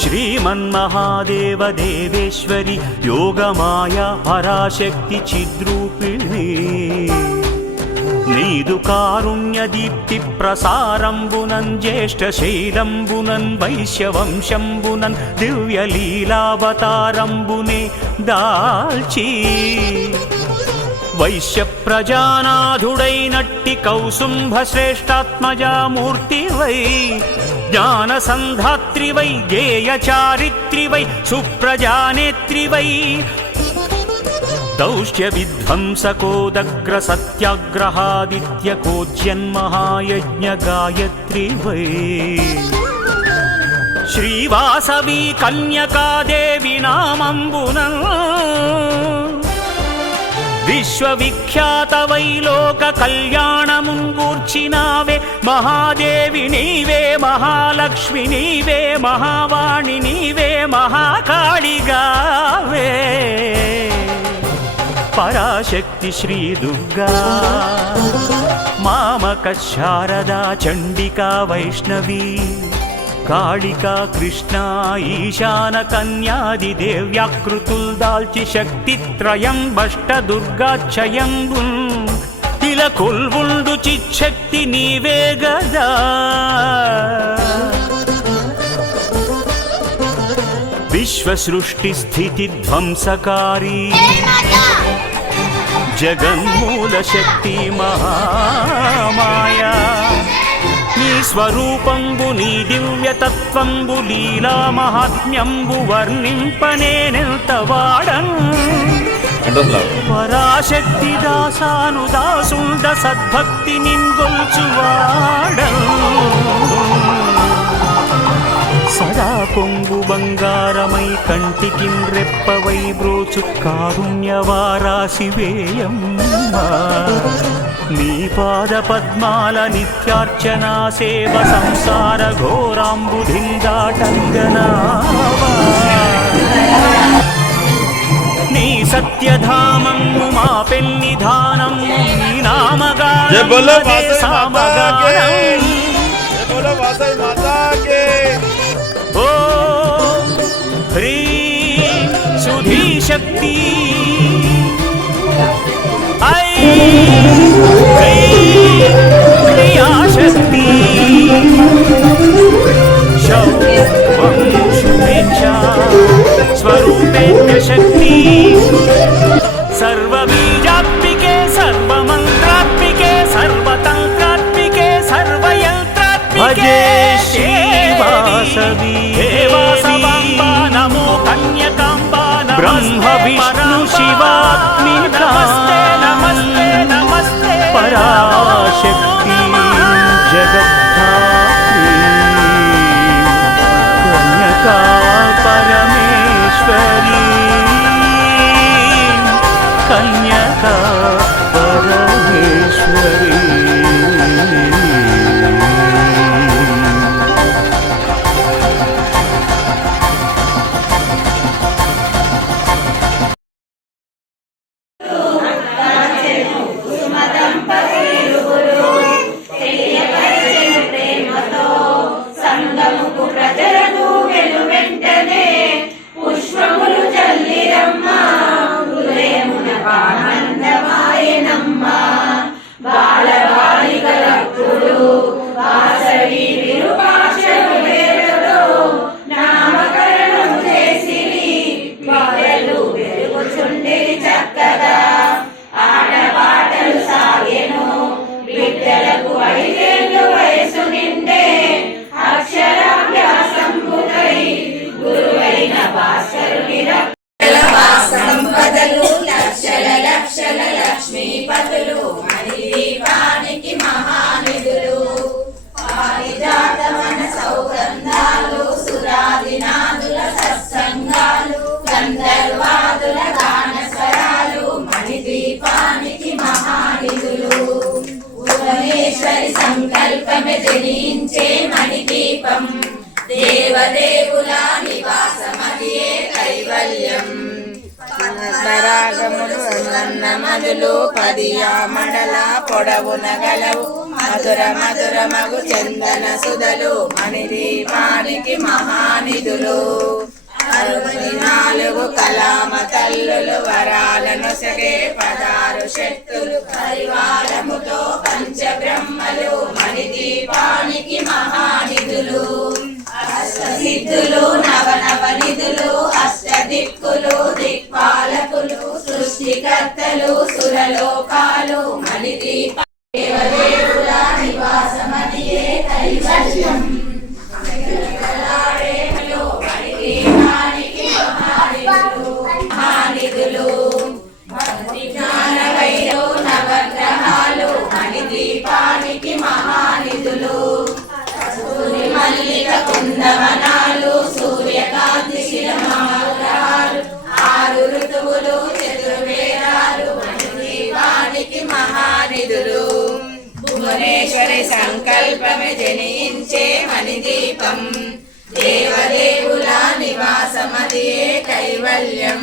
శ్రీమన్మహాదేవ దేవేశ్వరి యోగమాయ పరాశక్తి చిద్రూపిణి. నీదు కారుణ్య దీప్తి ప్రసారంబునన్ జ్యేష్ఠ శైలంబునన్ వైశ్యవంశంబునన్ దివ్యలీలావతారంబునే దాల్చి. వైశ్య ప్రజానాథుడైనట్టి కౌసుంభ శ్రేష్టాత్మజామూర్తి వై జ్ఞాన వై గేయ చారిత్రి వై సుప్రజానేత్రి వై విధ్వంసకోదగ్ర సత్యాగ్రహాదిత్య గాయత్రి వై శ్రీవాసవి కన్యకాదేవి నామంబున విశ్వవిఖ్యాత వైలోక కళ్యాణముంగూర్చినావే మహాదేవి నీవే మహాలక్ష్మి నీవే మహావాణి నీవే మహాకాళిగావే పరాశక్తి శ్రీ దుర్గా. మామక శారదా చండికా వైష్ణవీ. కాళికా కృష్ణ ఈశాన కన్యాది దేవ్యాకృతుల్ దాల్చి శక్తి త్రయం బష్ట దుర్గాక్షయంబు ఇలా కొల్వుండు చిచ్చక్తి నీవే గదా. విశ్వసృష్టి స్థితి ధ్వంసకారీ. జగన్మూల శక్తి మహామాయా. నీ స్వరూపంబు నీ దివ్యతత్వంబు లీలా మహాత్మ్యంబు వర్ణింపనేనెంత వాడన్ పరాశక్తి దాసాను దాసుండ సద్భక్తి నింగొల్చువాడన్ సదా పొంగు బంగారమై కంటికి రెప్పవై బ్రోచు కారుణ్యవారాశివేయమ్మా నీ పాద పద్మాల నిత్యార్చనా సేవ సంసార ఘోరాంబుధిందాటంగనావా నీ సత్యధామము మా పెన్నిధానము నీ జై బోలో శక్తి. ఐ క్రియాశక్తి. శౌవం శుభేచ్ఛా. స్వరూపేణ్య శక్తి. బ్రహ్మ విష్ణు శివాత్మి నమస్తే నమస్తే నమస్తే పరాశక్తి జగద్ధాత్రి కన్యకా పరమేశ్వరి కన్యకా దేవదేవుల నివాసమదియే కైవల్యం పరాగములు స్వర్ణమదులు పదియా మడల పొడవున గలవు. మధుర మధుర మగు చందన సుధలు మణిదీపానికి మహానిధులు. అరవై నాలుగు కలామ తల్లులు వరాలను సగే పదారు శక్తులు పరివారముతో పంచబ్రహ్మలు మణిదీపానికి మహానిధులు. అష్టసిద్ధులు నవనవ నిధులు అష్టదిక్కులు దిక్పాలకులు సృష్టికర్తలు సురలోకాలు మణిదీప సంకల్పమే జనించే మణిదీపం. దేవదేవుల నివాసమది కైవల్యం.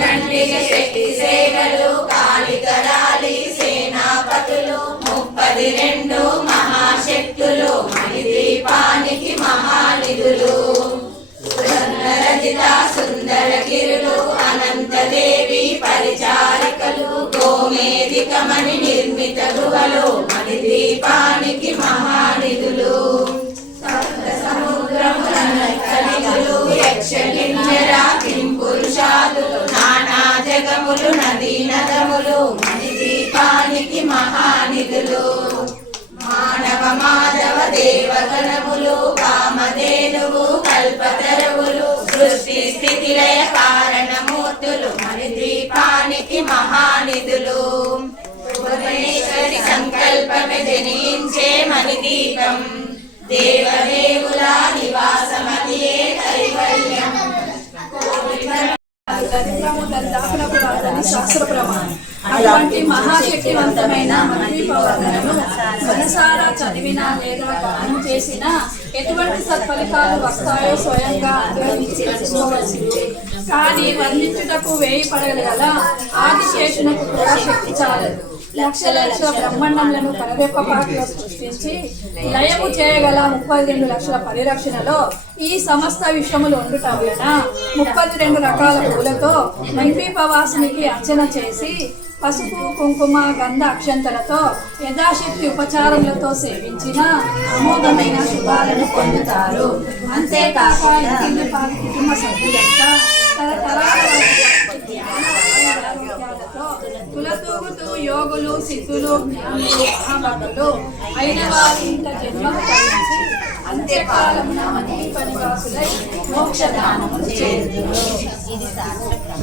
దండిగ శక్తి సేనలు కాళికరాలి సేనాపతులు ముప్పది రెండు మహాశక్తులు మణిదీపానికి మహానిధులు. రజిత సుందర గిరులు అనంతదేవి పరిచారికలు గోమేదికమణి నిర్మిత గృహలో మణి దీపానికి మహానిధులు. సప్త సముద్రములు పురుషాదులు నానా జగములు నదీ నదములు మానవ మాధవ దేవగణములు కామధేనువు కల్పతరువులు సృష్టి స్థితి లయ కారణమూర్తులు మణిద్వీపానికి మహానిధులు. భువనేశ్వరి సంకల్పమే జనించే మణిదీపం దేవదేవుల నివాసమదియే కైవల్యం. శాస్త్ర ప్రమాణం. అటువంటి మహాశక్తివంతమైన మనసారా చదివినా లేదా గానం చేసినా ఎటువంటి సత్ఫలితాలు వస్తాయో స్వయంగా అనుభవించి తెలుసుకోవాల్సిందే కానీ వర్ణించుటకు వేయి పడగల ఆదిశేషునకు కూడా శక్తి చాలదు. లక్ష లక్షల బ్రహ్మాండములను కరరెప్పపాటులో సృష్టించి లయము చేయగల ముప్పై రెండు లక్షల పరిరక్షణలో ఈ సమస్త విషయములు ఉండుట వలన ముప్పై రెండు రకాల పూలతో వైపీపవాసునికి అర్చన చేసి పసుపు కుంకుమ గంధ అక్షంతలతో యథాశక్తి ఉపచారములతో సేవించిన అమోఘమైన శుభాలను పొందుతారు. అంతేకాక కుటుంబ సభ్యులంతా తరతరాల తులతూగుతూ యోగులు సిద్ధులు జ్ఞానులు మహాభక్తులు అయిన వారి ఇంత జన్మ కలిగించి అంత్యకాలమున మనీప నివాసులై మోక్షధామము చేరుదురు ఉయ్యాల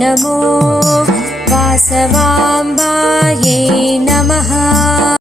नमो वासवाम्बायै नमः